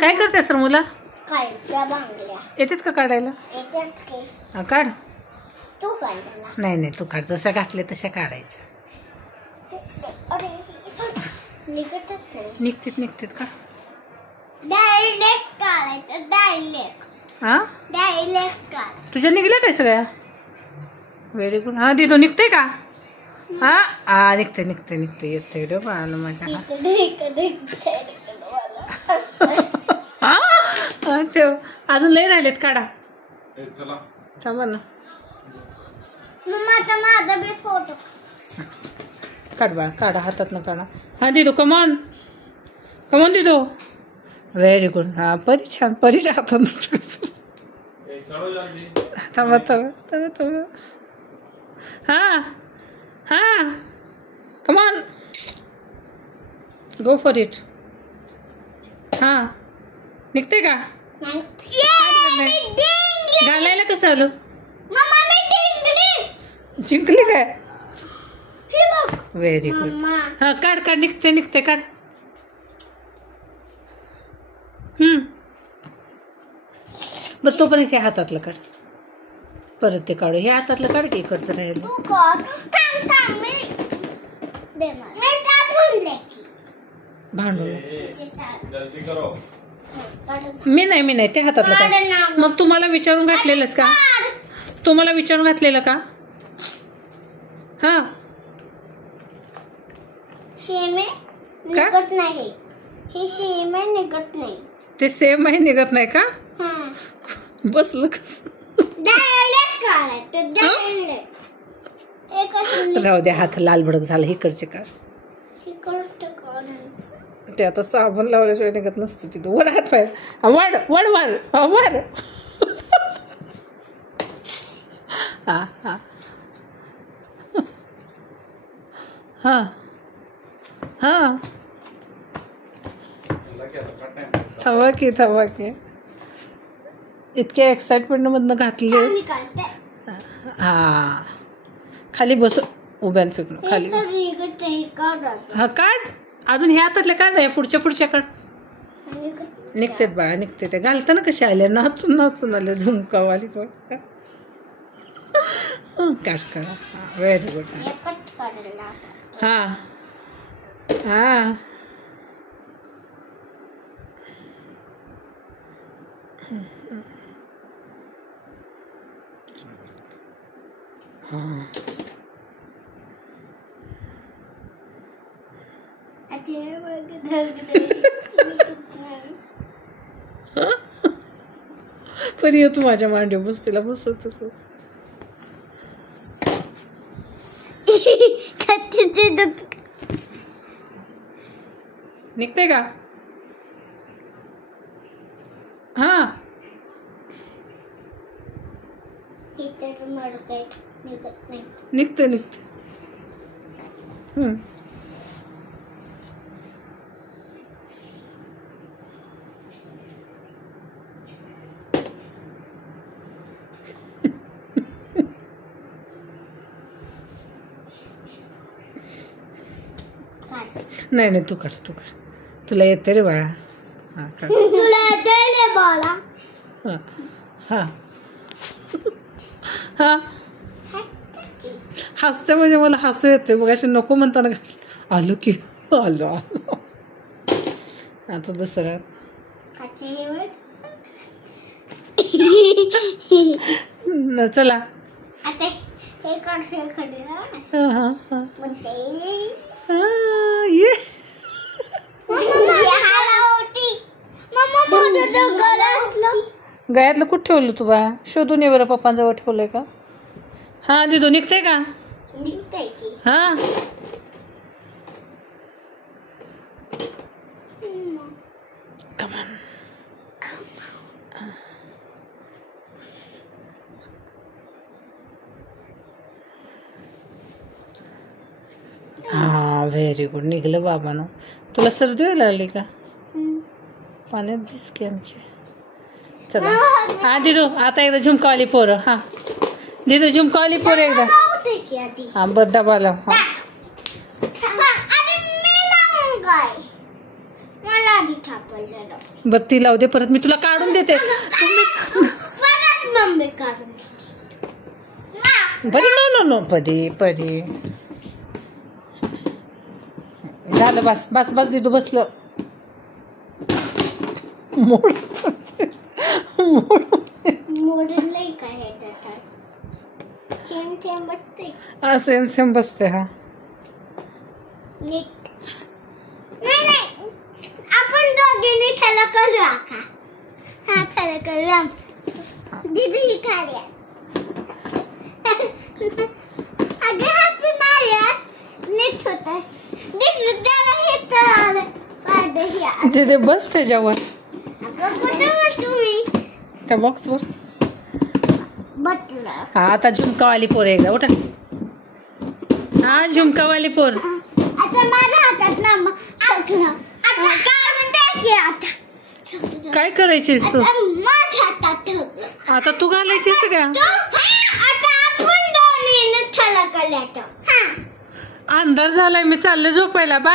काय करते सर मुला? काय त्या बांगड्या येतात का काढायला? येतात की हा, काढ. तू काढला. नाही नाही, तू काढ. जशा घातले तशा काढायच्या. अरे निघतच नाही. निघतात का? डायरेक्ट काढायचं. हा, डायरेक्ट काढ. तुझ्या निघल्या काय सगळ्या? Very good. हा दिदो, निघते का? हा हा, निघते येते रे बाळाला माझ्या. हा ठेव. अजून लय राहिलेत, काढा. थांबा ना. माझा बी फोटो काढ बाळा, काढा हातातनं काढा. हा दिदो, कमॉन दिदो. Very good. हा, परी छान. परीच्या हातात. थांबा. हा कमॉन, गो फॉर इट. हा, निघते का? घालायला कसं आलं? जिंकली काय? Very good. हा, काढ. निघते काढ. बरं, तोपर्यंत हे हातातलं काढ. परत ते काढू. हे हातातलं काढ की इकडचं राहिलं. भांडू मी नाही ते हातातलं काढ. मग तुम्हाला विचारून घातलेलंच का? तुम्हाला विचारून घातलेलं का? हा, शेमे निघत नाही. हे शेमे निघत नाही. ते सेम आहे, निघत नाही का? बसलं कसं? राहू द्या. हात लाल भडक झाला. इकडचे काढ. ते आता साबण लावल्याशिवाय निघत नसतं. तिथं वर हात पाय. वड हा थवा की इतक्या एक्साइटमेंट मधनं घातले. हा, खाली बस. उभ्यान फेकणं खाली. हा, काढ. अजून हे हातातले काढ. पुढच्या काढ. निघते बाळा, निघते. ते घालताना कशा आल्या? नाचून आल्या झुमकावाली. पण काढ. Very good. हा. पण येतो माझ्या मांडी बस. तिला बसत तसंच. निघते का? हा, निघते. नाही तू काढ. तुला येते रे बाळा. हा, काढ. हा हसते म्हणजे मला हसू येते. मग अशी नको म्हणताना आलो की आलो. आता दुसरा. चला. ये गळ्यातलं कुठं ठेवलं तू बा? शोधून ये बरं. पप्पांजवळ ठेवलंय का? हा दिदो, निघते का? हा, कमान. हा, व्हेरी गुड. निघलं बाबांनो. तुला सर्दी व्हायला लागली का? पाण्यात भिजके आणखी. चला. हा दिदू, आता एकदा झुमकावाली पोरं. हा दिदू, झुमकावाली पोरं एकदा. हा, बरं डबा लाव. हा, मला आधी थाप. पडलेलं. बरं ती लावू दे परत मी तुला काढून देते. परत मम्मी काढून बरी नो पदी पदी झालं. बस बस बस दिदू बसलं. मोड मोडलंय काय थेंब थेंब बसते असं सेम बसते. हा नीट नाही आपण दोघींनी त्याला करूया का? हा त्याला करूया. दीदी खाल्या अगं हात नाही नीट होत. दीदी त्याला हे तर दीदी बस त्याच्यावर अगं कुठे बसू मी त्या बॉक्सवर. बसलं. हा आता झुमकावाली पोर एकदा उठा. हा झुमकावाली पोर. आता माझ्या हातात ना आता काढून द्या की आता. काय करायचीस तू? माझ्या हातात आता तू घालायची सगळ्या. आता आपण दोन्ही त्याला करूया. अंधार झालाय मी चालले झोपायला. बाय.